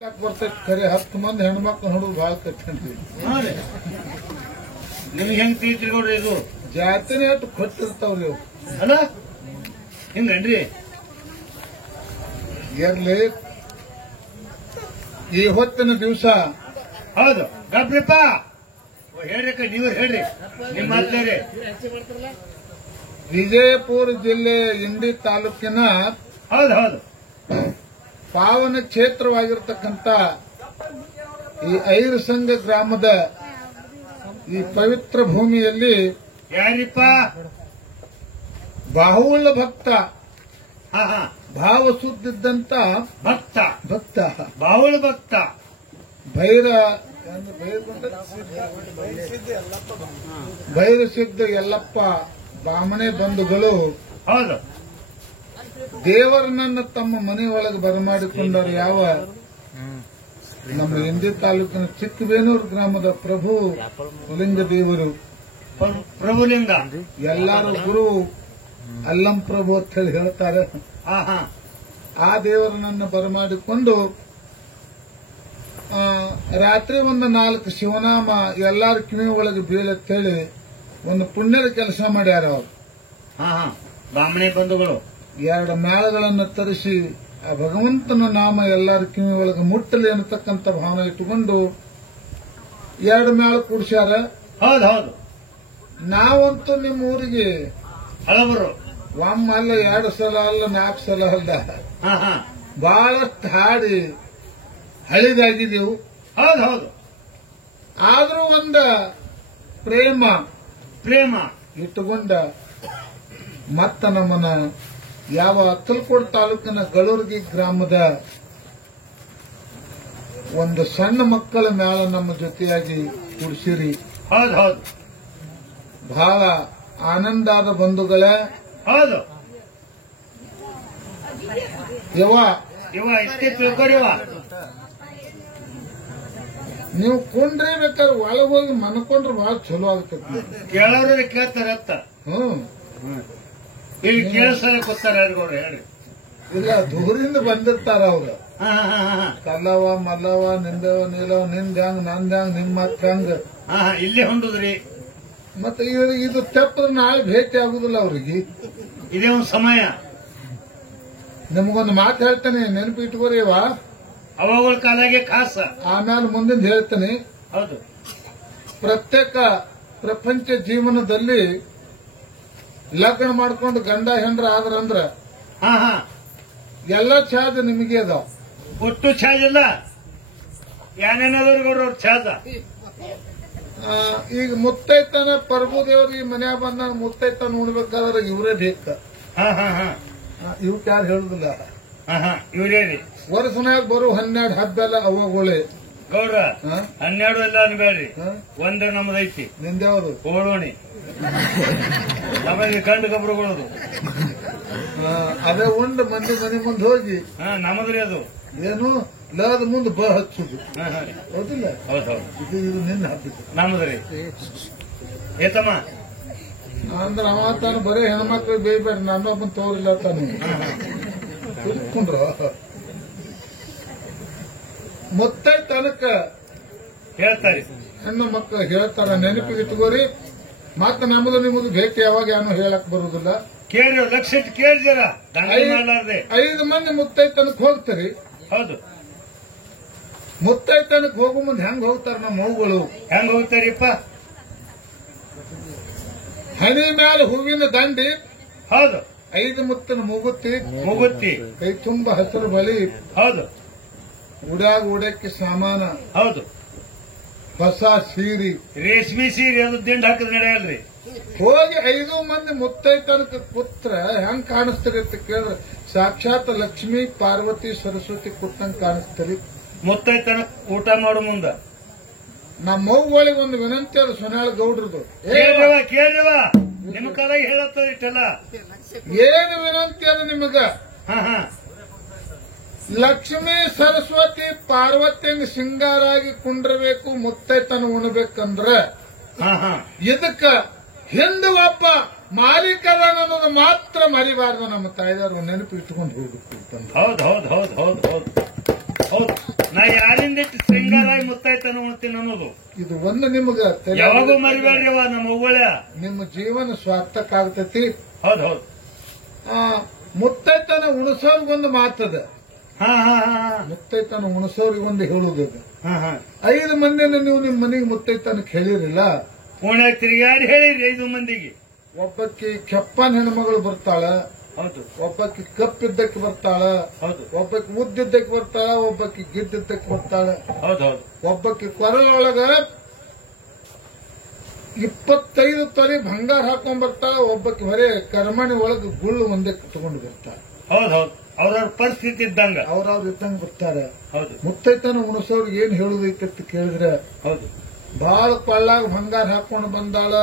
ಬರ್ತೈತಿ ಖರೆ 10 ಮಂದಿ ಹೆಣ್ಮಕ್ಳು ನೋಡುದು ಬಾಳ ಕಟ್ಟಂತೀವಿ. ನಿಮ್ಗೆ ಹೆಂಗ್ ತಿಳಿತ್ರಿ ನೋಡ್ರಿ ಇದು ಜಾತಿನೇ ಅಷ್ಟು ಕೊಟ್ಟಿರ್ತಾವ್ರಿ ಅವು. ಅಲ್ಲ ಹಿಂಗನ್ರಿ ಇರ್ಲಿ ಈ ಹೊತ್ತಿನ ದಿವಸ ಹೌದು ಗಬ್ರಿಪ್ಪ ಹೇಳ್ರಿ ನೀವ್ ಹೇಳ್ರಿ ನಿಮ್ ಮಾತೇರಿ. ವಿಜಯಪುರ ಜಿಲ್ಲೆ ಇಂಡಿ ತಾಲೂಕಿನ ಹೌದು ಹೌದು ಪಾವನ ಕ್ಷೇತ್ರವಾಗಿರ್ತಕ್ಕಂಥ ಈ ಐರಸಂಗ ಗ್ರಾಮದ ಈ ಪವಿತ್ರ ಭೂಮಿಯಲ್ಲಿ ಯಾರಿಪ್ಪ ಬಾಹುಳ್ಳ ಭಕ್ತ ಹಾ ಹಾ ಭಾವ ಸುದ್ದಿದ್ದಂತ ಭಕ್ತ ಭಕ್ತ ಬಾಹುಳ ಭಕ್ತ ಭೈರಸಿದ್ಧ ಯಲ್ಲಪ್ಪ ಬಾಮಣೆ ಬಂಧುಗಳು ಹೌದು ದೇವರನ್ನ ತಮ್ಮ ಮನೆಯೊಳಗೆ ಬರಮಾಡಿಕೊಂಡರು. ಯಾವ ನಮ್ಮ ಇಂಡಿ ತಾಲೂಕಿನ ಚಿಕ್ಕಬೇನೂರು ಗ್ರಾಮದ ಪ್ರಭು ಲಿಂಗ ದೇವರು ಪ್ರಭುಲಿಂಗ ಎಲ್ಲಾರು ಗುರು ಅಲ್ಲಂ ಪ್ರಭು ಅಂತ ಹೇಳಿ ಹೇಳ್ತಾರೆ. ಹಾ ಹಾ ಆ ದೇವರನ್ನ ಬರಮಾಡಿಕೊಂಡು ರಾತ್ರಿ ಒಂದು 4 ಶಿವನಾಮ ಎಲ್ಲಾರ ಕಿವಿ ಒಳಗೆ ಬೀಳತ್ತೇಳಿ ಒಂದು ಪುಣ್ಯದ ಕೆಲಸ ಮಾಡ್ಯಾರ ಅವರು. ಹಾ ಹಾ ಬಾಮಣಿ ಬಂಧುಗಳು 2 ಮೇಳಗಳನ್ನು ತರಿಸಿ ಆ ಭಗವಂತನ ನಾಮ ಎಲ್ಲಾರ ಕಿವಿ ಒಳಗೆ ಮುಟ್ಟಲಿ ಅನ್ನತಕ್ಕಂಥ ಭಾವನೆ ಇಟ್ಟುಕೊಂಡು 2 ಮೇಳ ಕೂಡ್ಸ್ಯಾರ. ಹೌದು ಹೌದು ನಾವಂತೂ ನಿಮ್ಮ ಊರಿಗೆ ಹಳಬರು ಒಮ್ಮ ಅಲ್ಲ 2 ಸಲ ಅಲ್ಲ 4 ಸಲ ಅಲ್ಲ ಹಾ ಹಾ ಬಹಳಷ್ಟು ಹಾಡಿ ಹಳಿದಾಗಿದ್ದೆವು. ಹೌದು ಹೌದು ಆದ್ರೂ ಒಂದು ಪ್ರೇಮ ಪ್ರೇಮ ಇಟ್ಟುಕೊಂಡ ಮತ್ತ ನಮ್ಮನ್ನ ಯಾವ ಅಕ್ಕಲಕೋಟ್ ತಾಲೂಕಿನ ಗಳೂರ್ಗಿ ಗ್ರಾಮದ ಒಂದು ಸಣ್ಣ ಮಕ್ಕಳ ಮೇಳ ನಮ್ಮ ಜೊತೆಯಾಗಿ ಕೂಡಿಸಿರಿ. ಹೌದು ಹೌದು ಬಹಳ ಆನಂದಾದ ಬಂಧುಗಳೇ. ಹೌದು ಯವ ಇವ ಇಷ್ಟೇ ತಿಳ್ಕೊರಿವ ನೀವು ಕೊಂಡ್ರೆ ಬೇಕಾದ್ರೆ ಒಳಗೆ ಹೋಗಿ ಮನ್ಕೊಂಡ್ರೆ ಬಹಳ ಚಲೋ ಆಗ್ತೈತಿ. ಕೇಳೋರು ಕೇಳ್ತಾರತ್ತ ಇಲ್ಲಿ ಕೇಳಿಸ್ತಾರ ಕೂತಾರ ಹೇಳ್ರಿ ಹೇಳ್ರಿ. ಇಲ್ಲ ದೂರಿಂದ ಬಂದಿರ್ತಾರ ಅವ್ರು. ಹಾ ಹಾ ಹಾ ಹಾ ಕಲ್ಲವ ಮಲ್ಲವ ನಿಂದವ ನೀಲವ ನಿಂದ್ಯಾಂಗ್ ನಂದ್ಯಾಂಗ್ ನಿಮ್ ಮತ್ತಂಗ ಹಾ ಹಾ ಇಲ್ಲೇ ಹೊಂಡುದ್ರಿ. ಮತ್ತೆ ಇದು ತೆಪ್ಪದ್ರೆ ನಾಳೆ ಭೇಟಿ ಆಗುದಿಲ್ಲ ಅವ್ರಿಗೆ. ಇದೇ ಒಂದು ಸಮಯ ನಿಮಗೊಂದು ಮಾತು ಹೇಳ್ತೇನೆ, ನೆನಪು ಇಟ್ಕೋರಿವ. ಅವಾಗಳ ಕಾಲಾಗೆ ಖಾಸ. ಆಮೇಲೆ ಮುಂದಿನ ಹೇಳ್ತೇನೆ. ಹೌದು ಪ್ರತ್ಯೇಕ ಪ್ರಪಂಚ ಜೀವನದಲ್ಲಿ ಲಗ್ನ ಮಾಡ್ಕೊಂಡು ಗಂಡ ಹೆಂಡ್ರ ಆದ್ರಂದ್ರ ಹಾ ಹಾ ಎಲ್ಲ ಛಾದ ನಿಮಗೆ ಅದಾವ. ಒಟ್ಟು ಛಾಜ್ ಇಲ್ಲ ಏನೇನಾದ್ರು ಅವ್ರ ಛಾಜ. ಈಗ ಮುತ್ತೈತನ ಪ್ರಭುದೇವ್ರ ಈ ಮನ್ಯಾಗ ಬಂದಾಗ ಮುತ್ತೈತನ ಉಣ್ಬೇಕಾದ್ರೆ ಇವರೇ ಬೇಕು. ಹಾ ಹಾ ಹಾ ಇವಕ್ಕೆ ಯಾರು ಹೇಳುದಿಲ್ಲ. ಹಾ ಹಾ ಇವರೇ ರೀ ವರ್ಷನಾಗ ಬರೋ 12 ಹಬ್ಬೆಲ್ಲ ಅವಗಳೇ ಗೌಡ್ರ 12 ಎಲ್ಲ ಅನ್ಬೇಡ್ರಿ. ಒಂದ್ರ ನಮ್ದೈತಿ ನಿಂದೇವರು ಓಡೋಣಿ ಆಮೇಲೆ ಗಂಡು ಗೊಬ್ಬರಗಳದು ಅದೇ ಉಂಡು ಮಂದಿ ಮನೆ ಮುಂದೆ ಹೋಗಿ ಹಾ ನಮದ್ರಿ ಅದು ಏನು ಲದ ಮುಂದೆ ಹಚ್ಚುದು. ಹಾ ಹಾ ಹೌದಿಲ್ಲ? ಹೌದು ಹೌದು ಇದು ನಿನ್ನ ಹಬ್ಬಿದ್ದು ನಮದ್ರಿ ಏತಮ್ಮ ಅಂದ್ರೆ ಅವ ತಾನು ಬರೀ ಹೆಣ್ಮಕ್ಳಿಗೆ ಬೇಯ್ಬೇಡ್ರಿ ನನ್ನೊಬ್ಬನ್ ತೋರಿಲ್ಲ ತಾನು ತಿಳ್ಕೊಂಡ್ರ ಮುತ್ತೈತನಕ ಹೇಳ್ತಾರೆ ಹೆಣ್ಣು ಮಕ್ಕಳು ಹೇಳ್ತಾರ. ನೆನಪಿಗೆ ಇಟ್ಕೋರಿ. ಮತ್ತೆ ನಮ್ಮದು ನಿಮ್ಮದು ಭೇಟಿ ಯಾವಾಗ ಏನೋ ಹೇಳಕ್ ಬರುದಿಲ್ಲ. ಕೇಳಿ ಲಕ್ಷ ಇಟ್ಟು ಕೇಳಿ ಜರ ದಂಗೆ ಮಾಡ್ಲಾರ್ದೆ. 5 ಮಂದಿ ಮುತ್ತೈತನಕ್ ಹೋಗ್ತಾರಿ. ಹೌದು ಮುತ್ತೈತನಕ್ ಹೋಗೋ ಮುಂದೆ ಹೆಂಗ್ ಹೋಗ್ತಾರ ನಮ್ಮ ಮೌಗಳು? ಹೆಂಗ್ ಹೋಗ್ತಾರಿಪ್ಪ? ಹನಿ ಮ್ಯಾಲ ಹೂವಿನ ದಂಡಿ, ಹೌದು 5 ಮುತ್ತನ ಮೂಗುತ್ತಿ, ಮುಗುತ್ತಿ, ಕೈ ತುಂಬ ಹಸಿರು ಬಳಿ, ಹೌದು ಉಡ್ಯಾಗ ಉಡಕ್ಕೆ ಸಾಮಾನ, ಹೌದು ಹೊಸ ಸೀರಿ, ರೇಷ್ಮೆ ಸೀರೆ ಅದು ದಿಂಡ್ ಹಾಕಿದ್ ನಡೆಯಲ್ರಿ. ಹೋಗಿ 5 ಮಂದಿ ಮುತ್ತೈತನಕ ಕೂತ್ರ ಹೆಂಗ್ ಕಾಣಿಸ್ತೀರಿ ಅಂತ ಕೇಳಿದ್ರೆ ಸಾಕ್ಷಾತ್ ಲಕ್ಷ್ಮೀ ಪಾರ್ವತಿ ಸರಸ್ವತಿ ಕೂತಂಗ್ ಕಾಣಿಸ್ತೀರಿ. ಮುತ್ತೈತನ ಊಟ ಮಾಡೋ ಮುಂದ ನಮ್ಮ ಮೌಗಳಿಗೆ ಒಂದು ವಿನಂತಿ ಅದು ಸೊನ್ಯಾಳ ಗೌಡ್ರದು. ಕೇಳ್ರವ ನಿಮ್ ಕಾಲ ಹೇಳತ್ತ ಇಷ್ಟೆಲ್ಲ ಏನು ವಿನಂತಿ ಅದು ನಿಮಗ? ಹಾ ಹಾ ಲಕ್ಷ್ಮೀ ಸರಸ್ವತಿ ಪಾರ್ವತಿಯಂಗ್ ಸಿಂಗಾರಾಗಿ ಕುಂಡ್ರಬೇಕು, ಮುತ್ತೈತನ ಉಣ್ಬೇಕಂದ್ರ ಹಾ ಹಾ ಇದಕ್ಕ ಹಿಂದೆ ಒಬ್ಬ ಮಾಲೀಕದ ಅನ್ನೋದು ಮಾತ್ರ ಮರಿಬಾರ್ದು. ನಮ್ಮ ತಾಯಿದಾರು ನೆನಪು ಇಟ್ಕೊಂಡು ಹೋಗ್ಬೇಕು. ಹೌದು ಹೌದು ಹೌದು ಹೌದು ಹೌದು ಹೌದು ನಾ ಯಾರಿಂದ ಶೃಂಗಾರಾಗಿ ಮುತ್ತಾಯ್ತಾನ ಉಣ್ತೀನಿ ಅನ್ನೋದು ಇದು ಒಂದು ನಿಮಗ ಯಾವಾಗೂ ಮರಿಬೇಡ್ರಿವ ನಮ್ಮ ಅವ್ವಳ ನಿಮ್ಮ ಜೀವನ ಸ್ವಾರ್ಥಕ್ಕಾಗ್ತತಿ. ಹೌದ್ ಹೌದು. ಮುತ್ತೈತನ ಉಣಸೋರ್ಗೊಂದು ಮಾತದ. ಹಾ ಹಾ ಹಾ ಮುತ್ತೈತನ ಉಣಸೋರಿಗೊಂದು ಹೇಳುದದ. ಹಾ ಹಾ 5 ಮಂದಿನ ನೀವು ನಿಮ್ಮ ಮನೆಗೆ ಮುತ್ತೈತನಕ್ಕೆ ಹೇಳಿರಿಲ್ಲ. ಪುಣ್ಯ ತಿರುಗಾಡಿ ಹೇಳಿರಿ 5 ಮಂದಿಗೆ. ಒಬ್ಬಕ್ಕೆ ಕೆಪ್ಪನ್ ಹೆಣ್ಮಗಳು ಬರ್ತಾಳ, ಹೌದು. ಒಬ್ಬಕ್ಕೆ ಕಪ್ಪಿದ್ದಕ್ಕೆ ಬರ್ತಾಳ, ಹೌದು. ಒಬ್ಬಕ್ಕೆ ಉದ್ದಿದ್ದಕ್ಕೆ ಬರ್ತಾಳ, ಒಬ್ಬಕ್ಕೆ ಗಿದ್ದಿದ್ದಕ್ಕೆ ಬರ್ತಾಳ, ಹೌದು ಹೌದು. ಒಬ್ಬಕ್ಕೆ ಕೊರಳೊಳಗ 25 ತೊಲೆ ಬಂಗಾರ ಹಾಕೊಂಡ್ ಬರ್ತಾಳ, ಒಬ್ಬಕ್ಕೆ ಹೊರೆ ಕರ್ಮಣಿ ಒಳಗೆ ಗುಳ್ಳು ಒಂದೇ ಕಟ್ಕೊಂಡು ಬರ್ತಾಳ. ಹೌದು ಹೌದು. ಅವ್ರವ್ರ ಪರಿಸ್ಥಿತಿ ಇದ್ದಂಗ ಅವ್ರವ್ರ ಇದ್ದಂಗ ಬರ್ತಾರೆ. ಹೌದು. ಮುತ್ತೈತನ ಉಣಸೋರ್ಗೆ ಏನ್ ಹೇಳುದೈತೆ ಅಂತ ಕೇಳಿದ್ರೆ, ಹೌದು. ಬಾಳ ಕೊಳ್ಳಾಗ ಬಂಗಾರ ಹಾಕೊಂಡು ಬಂದಾಳ,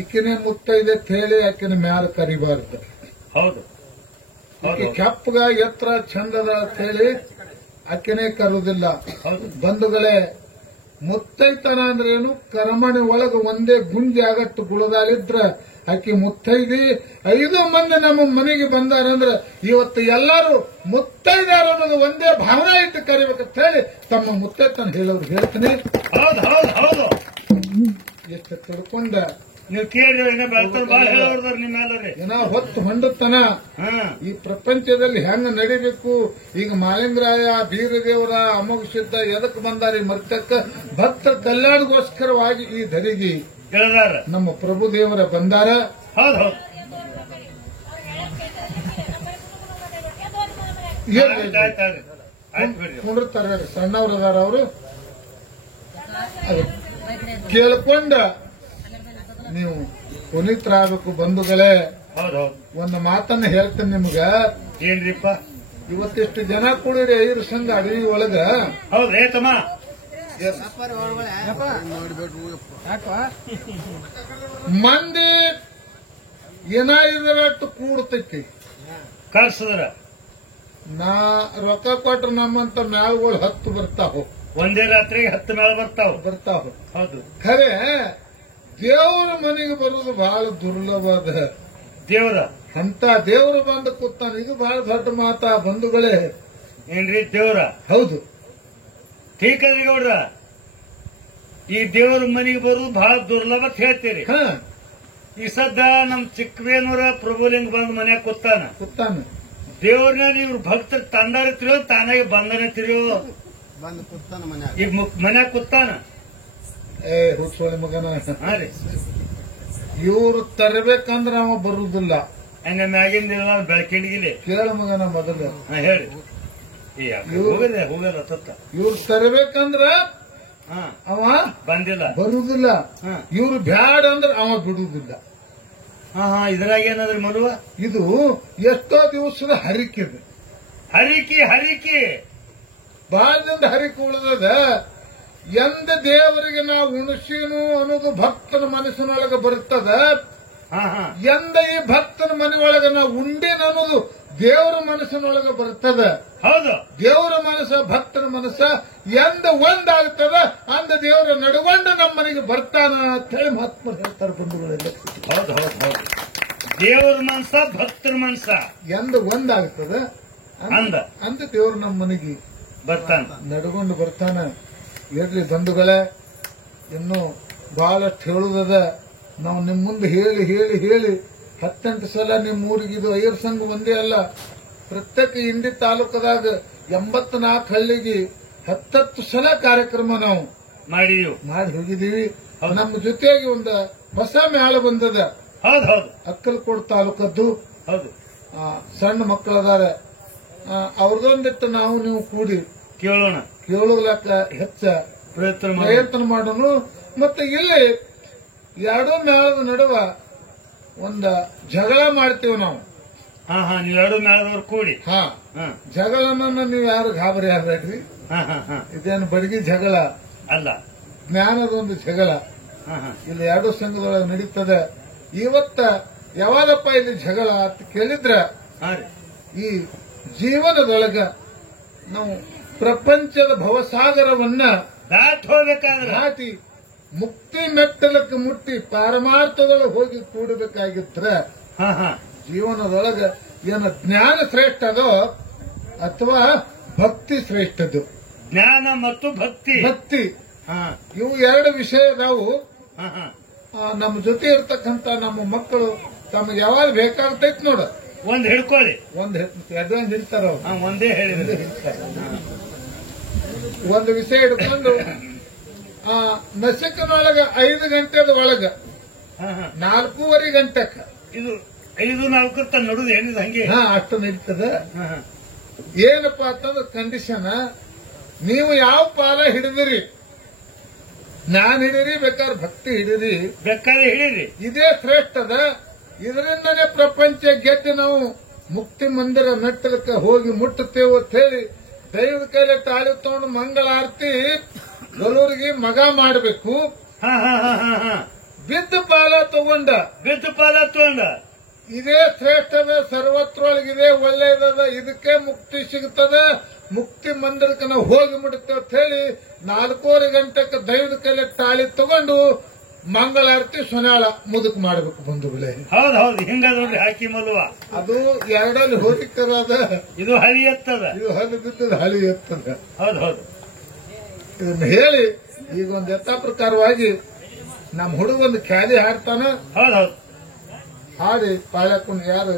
ಈಕಿನೇ ಮುತ್ತೈದೆ ಅಂತ ಹೇಳಿ ಆಕಿನ ಮ್ಯಾಲ ಕರಿಬಾರ್ದು. ಹೌದು. ಈಕೆ ಕೆಪ್ಪಗ ಎತ್ತರ ಚಂದದ ಅಂತ ಹೇಳಿ ಆಕಿನೇ ಕರುವುದಿಲ್ಲ. ಬಂಧುಗಳೇ, ಮುತ್ತೈತನ ಅಂದ್ರೇನು? ಕರಮಣಿ ಒಳಗ ಒಂದೇ ಗುಂಜಿ ಆಗಟ್ಟು ಗುಳದಾಲಿದ್ರ ಆಕಿ ಮುತ್ತೈದಿ. 5 ಮಂದಿ ನಮ್ಮ ಮನೆಗೆ ಬಂದಾರಂದ್ರ ಇವತ್ತು ಎಲ್ಲರೂ ಮುತ್ತೈದಾರ ಅನ್ನೋದು ಒಂದೇ ಭಾವನೆ ಇಟ್ಟು ಕರಿಬೇಕಂತ ಹೇಳಿ ತಮ್ಮ ಮುತ್ತೈತನ ಹೇಳೋರು ಹೇಳ್ತೀನಿ. ಹೌದು ಹೌದು ಹೌದು. ಎಷ್ಟು ತಿಳ್ಕೊಂಡ ನೀವು ಕೇಳಿದ್ರೆ ಬೆಳ್ಕೊಂಡು ಬಾಳ ಹೇಳೋರ್ದಾರ ನಿಮ್ಮೆಲ್ಲರೇ. ಏನ ಹೊತ್ತು ಹೊಂಡತನ ಈ ಪ್ರಪಂಚದಲ್ಲಿ ಹೆಂಗ ನಡಿಬೇಕು. ಈಗ ಮಾಳಿಂಗರಾಯ, ಬೀರದೇವರ, ಅಮೋಘ ಸಿದ್ಧ ಎದಕ್ ಬಂದಾರ? ಮರ್ತಕ್ಕ ಭಕ್ತ ಕಲ್ಯಾಣಗೋಸ್ಕರವಾಗಿ ಈ ಧರಿಗೆ ಹೇಳಿದಾರ ನಮ್ಮ ಪ್ರಭುದೇವರ ಬಂದಾರ. ಹೌದು ಹೌದು. ಕುಂಡಿರ್ತಾರೆ, ಸಣ್ಣವ್ರದಾರ ಅವರು. ಕೇಳ್ಕೊಂಡ ನೀವು ಪುನೀತರಾಗಬೇಕು. ಬಂಧುಗಳೇ, ಹೌದು. ಒಂದು ಮಾತನ್ನ ಹೇಳ್ತೇನೆ ನಿಮ್ಗ. ಏನ್ರಿಪ್ಪ? ಇವತ್ತಿಷ್ಟು ಜನ ಕೂಡಿರಿ 5 ಸಂಘ ಅಡವಿ ಒಳಗ. ಹೌದು. ತಮ್ಮ ಮಂದಿ ಏನ ಇದರಟ್ಟು ಕೂಡ್ತೈತಿ. ಕಳ್ಸಿದ್ರ ನಾ ರೊಕ್ಕ ಕೊಟ್ರ ನಮ್ಮಂತ ಮ್ಯಾಳ್ಗಳು 10 ಬರ್ತಾವ. ಒಂದೇ ರಾತ್ರಿಗೆ 10 ಮೇಳ ಬರ್ತಾವ. ಹೌದು. ಖರೆ ದೇವರ ಮನೆಗೆ ಬರೋದು ಬಹಳ ದುರ್ಲಭದ. ದೇವರ ಅಂತ ದೇವರು ಬಂದು ಕೂತಾನ. ಇದು ಬಹಳ ದೊಡ್ಡ ಮಾತಾ ಬಂಧುಗಳೇ. ಏನ್ರಿ ದೇವರ? ಹೌದು. ಟೀಕರಿ ಗೌಡ್ರ, ಈ ದೇವರ ಮನೆಗೆ ಬರೋದು ಬಹಳ ದುರ್ಲಭ ಅಂತ ಹೇಳ್ತೀರಿ. ಈ ಸದ್ದ ನಮ್ ಚಿಕ್ಕವೇನೂರ ಪ್ರಭುಲಿಂಗ ಬಂದ್ ಮನ್ಯಾಗ ಕೂತಾನ. ದೇವ್ರನ್ನ ಇವ್ರ ಭಕ್ತರು ತಂದಾರ ತಿರೋ ತಾನಾಗೆ ಬಂದನ ತಿರೋ ಈಗ ಮನ್ಯಾಗ ಕೂತಾನ. ಹುಚ್ಚೋಳಿ ಮಗನ, ಹಾ ರೀ. ಇವ್ರು ತರಬೇಕಂದ್ರ ಅವ ಬರುದಿಲ್ಲ. ಹಂಗ ಮ್ಯಾಗಿಂದ ಬೆಳಕಿಂಡಿಗಿಲಿ ಕೇಳ ಮಗನ ಮೊದಲು. ಹೇಳಿ. ಹೋಗಲ್ಲ ತತ್ತ. ಇವ್ರು ತರಬೇಕಂದ್ರ ಅವ ಬಂದಿಲ್ಲ, ಬರುದಿಲ್ಲ. ಇವ್ರು ಬ್ಯಾಡ ಅಂದ್ರ ಅವ ಬಿಡುದಿಲ್ಲ. ಇದ್ರಾಗ ಏನಾದ್ರಿ ಮನುವ? ಇದು ಎಷ್ಟೋ ದಿವಸದ ಹರಿಕೆ. ಹರಿಕೆ ಬಹಳ ದಿನದ ಹರಿಕೆ ಉಳಿದದ. ಎಂದ ದೇವರಿಗೆ ನಾವು ಉಣಿಸೀನು ಅನ್ನೋದು ಭಕ್ತನ ಮನಸ್ಸಿನೊಳಗೆ ಬರುತ್ತದ. ಎಂದ ಈ ಭಕ್ತನ ಮನೆಯೊಳಗೆ ನಾವು ಉಂಡೇನು ಅನ್ನೋದು ದೇವರ ಮನಸ್ಸಿನೊಳಗೆ ಬರುತ್ತದ. ಹೌದು. ದೇವರ ಮನಸ್ಸ, ಭಕ್ತನ ಮನಸ್ಸ ಎಂದ ಒಂದಾಗ್ತದ ಅಂದ ದೇವರ ನಡುಗೊಂಡು ನಮ್ಮ ಮನೆಗೆ ಬರ್ತಾನ ಅಂತ ಹೇಳಿ ಮಹಾತ್ಮರು ಹೇಳ್ತಾರೆ ಬಂಧುಗಳೆಲ್ಲ. ಹೌದು ಹೌದು ಹೌದು. ದೇವರ ಮನಸ್ಸ, ಭಕ್ತರ ಮನಸ್ಸ ಎಂದ ಒಂದಾಗ್ತದ ಅಂದ ದೇವರು ನಮ್ಮ ಮನೆಗೆ ಬರ್ತಾನ, ನಡುಗೊಂಡು ಬರ್ತಾನ. ಇರ್ಲಿ ಬಂಧುಗಳೇ, ಇನ್ನು ಬಹಳಷ್ಟು ಹೇಳುದದ. ನಾವು ನಿಮ್ ಮುಂದೆ ಹೇಳಿ ಹೇಳಿ ಹೇಳಿ 18 ಸಲ ನಿಮ್ಮ ಊರಿಗೆ ಇದು ಐಯರ್ ಸಂಘ ಒಂದೇ ಅಲ್ಲ, ಪ್ರತ್ಯೇಕ ಇಂಡಿ ತಾಲೂಕದಾಗ 84 ಹಳ್ಳಿಗೆ 10 ಸಲ ಕಾರ್ಯಕ್ರಮ ನಾವು ಮಾಡಿ ಹೋಗಿದ್ದೀವಿ. ನಮ್ಮ ಜೊತೆಗೆ ಒಂದು ಹೊಸ ಮೇಳ ಬಂದದ. ಹೌದು ಹೌದು. ಅಕ್ಕಲಕೋಟ್ ತಾಲೂಕದ್ದು. ಹೌದು. ಸಣ್ಣ ಮಕ್ಕಳದಾರ, ಅವ್ರದೊಂದಿಟ್ಟು ನಾವು ನೀವು ಕೂಡಿ ಕೇಳೋಗ್ಲಕ್ಕ ಹೆಚ್ಚ ಪ್ರಯತ್ನ ಮಾಡೋಣ. ಮತ್ತೆ ಇಲ್ಲಿ 2 ಮೇಳದ ನಡುವ ಒಂದ ಜಗಳ ಮಾಡ್ತೀವಿ ನಾವು. ನೀವು 2 ಮೇಳದವ್ರು ಕೂಡಿ. ಜಗಳನ್ನ ನೀವು ಯಾರು ಗಾಬರಿ ಆಗ್ಬೇಡ್ರಿ. ಇದೇನು ಬಡಗಿ ಜಗಳ ಅಲ್ಲ, ಜ್ಞಾನದ ಒಂದು ಜಗಳ. ಇಲ್ಲಿ 2 ಸಂಘದೊಳಗೆ ನಡೀತದೆ. ಇವತ್ತ ಯಾವಾಗಪ್ಪ ಇಲ್ಲಿ ಜಗಳ ಅಂತ ಕೇಳಿದ್ರ, ಈ ಜೀವನದೊಳಗ ನಾವು ಪ್ರಪಂಚದ ಭವಸಾಗರವನ್ನ ದಾಟಿ ಮುಕ್ತಿ ಮೆಟ್ಟಲಕ್ಕೆ ಮುಟ್ಟಿ ಪಾರಮಾರ್ಥದೊಳಗೆ ಹೋಗಿ ಕೂಡಬೇಕಾಗಿದ್ರ ಜೀವನದೊಳಗ ಏನ ಜ್ಞಾನ ಶ್ರೇಷ್ಠ ಅದೋ ಅಥವಾ ಭಕ್ತಿ ಶ್ರೇಷ್ಠದ್ದು? ಜ್ಞಾನ ಮತ್ತು ಭಕ್ತಿ. ಭಕ್ತಿ ಹಾ ಇವು ಎರಡು ವಿಷಯ ನಾವು ಹಾ ಹಾ ನಮ್ಮ ಜೊತೆ ಇರ್ತಕ್ಕಂಥ ನಮ್ಮ ಮಕ್ಕಳು ತಮಗೆ ಯಾವಾಗ ಬೇಕಾಗ್ತೈತ್ ನೋಡ ಒಂದ್ ಹಿಡ್ಕೊಳ್ಳಿ. ಒಂದು ಅಡ್ವಾನ್ಸ್ ಹೇಳ್ತಾರ ಅವ್ರು. ಹಾ, ಒಂದೇ ಹೇಳಿದ್ರೆ ಒಂದು ವಿಷಯ ಹಿಡ್ಕೊಂಡು ನಸಿಕನೊಳಗ 5 ಗಂಟೆದ ಒಳಗ 4:30 ಗಂಟೆಕ ಇದು 5-4 ತನ ನಡುದು ಏನಿದೆ ಹಂಗೆ. ಅಷ್ಟು ನಡೀತದ. ಹಾ, ಹಾ. ಏನಪ್ಪಾ ಅಂತಂದ್ರೆ ಕಂಡೀಷನ್ ನೀವು ಯಾವ ಪಾಲ ಹಿಡಿದಿರಿ, ನಾನ್ ಹಿಡೀರಿ ಬೇಕಾದ್ರೆ ಭಕ್ತಿ ಹಿಡೀರಿ, ಬೇಕಾದ್ರೆ ಹೇಳಿರಿ. ಇದೇ ಶ್ರೇಷ್ಠದ. ಇದರಿಂದನೇ ಪ್ರಪಂಚ ಗೆದ್ದು ನಾವು ಮುಕ್ತಿ ಮಂದಿರ ಮೆಟ್ಟಲಕ್ಕೆ ಹೋಗಿ ಮುಟ್ಟುತ್ತೇವೆ ಅಂತ ಹೇಳಿ ದೈವದ ಕೈಲಿ ತಾಳಿ ತಗೊಂಡು ಮಂಗಳಾರತಿ ಗಲೂರಿಗೆ ಮಗ ಮಾಡಬೇಕು. ಹಾ ಹಾ ಹಾ ಹಾ ಹಾ ಬಿದ್ದ ಪಾಲ ತಗೊಂಡ ಬಿದ್ದು ಪಾಲ ತಗೊಂಡ ಇದೇ ಶ್ರೇಷ್ಠದ, ಸರ್ವತ್ರೊಳಗಿದೆ, ಒಳ್ಳೆಯದ, ಇದಕ್ಕೆ ಮುಕ್ತಿ ಸಿಗುತ್ತದ, ಮುಕ್ತಿ ಮಂದಿರಕ್ಕೆ ನಾವು ಹೋಗಿ ಮುಡುತ್ತೇವೆ ಅಂತ ಹೇಳಿ 4:30 ಗಂಟೆಗೆ ದೈವದ ಕೈಲಿ ತಾಳಿ ತಗೊಂಡು ಮಂಗಳಾರತಿ ಸೊನಾಳ ಮುದುಕ್ ಮಾಡಬೇಕು ಬಂಧುಗಳೇ. ಹೌದ್ ಹೌದು, ಹಿಂಗ ನೋಡ್ರಿ ಹಾಕಿ ಮಲ್ವ. ಅದು ಎರಡಲ್ಲಿ ಹೋಲಿಕರಾದ. ಇದು ಹಳಿ ಎತ್ತದ, ಇದು ಹಳಿ ಬಿದ್ದದ, ಹಳಿ ಎತ್ತದ. ಹೌದು ಹೌದು. ಇದನ್ನ ಹೇಳಿ ಈಗ ಒಂದು ಯಥಾ ಪ್ರಕಾರವಾಗಿ ನಮ್ಮ ಹುಡುಗೊಂದು ಖ್ಯಾಲಿ ಹಾಡ್ತಾನ. ಹೌದು ಹೌದು. ಹಾಡಿ ಪಾಳ್ಯಕೊಂಡು ಯಾರು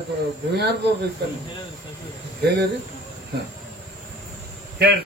ಯಾರ್ದವ್ರು ಹೇಳಿರಿ. ಹೇಳ್ರಿ.